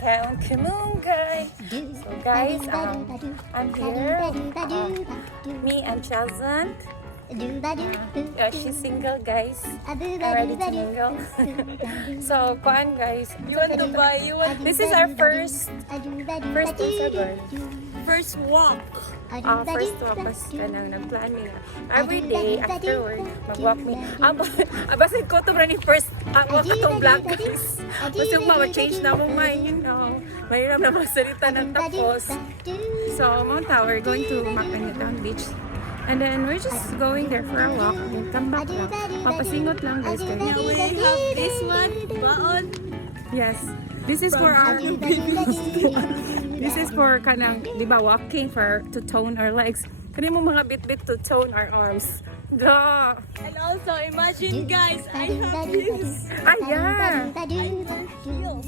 Newtown, Kumungay. So guys, I'm here. Me and Chazan. She's single, guys. I'm ready to mingle. So, kuan guys. You want to buy? This is our first First walk. first walk bas kanang nagplan mi nga. Every day after work mag-walk mi. Basin ko to ni first walk atong vlog guys. Gusto ko ma-change na mong mind, you know. Mahirap na magsalita ng tapos. So, we're going to Mactan beach. And then we're just going there for a walk. And come back lang. Papasingot lang guys. Now we have this one, baon. Yes. This is for our This is for kanang, di ba, walking to tone our legs. Kani mo mga bit-bit to tone our arms. Duh! And also, imagine guys, I have this. Ah, yeah! I have heels.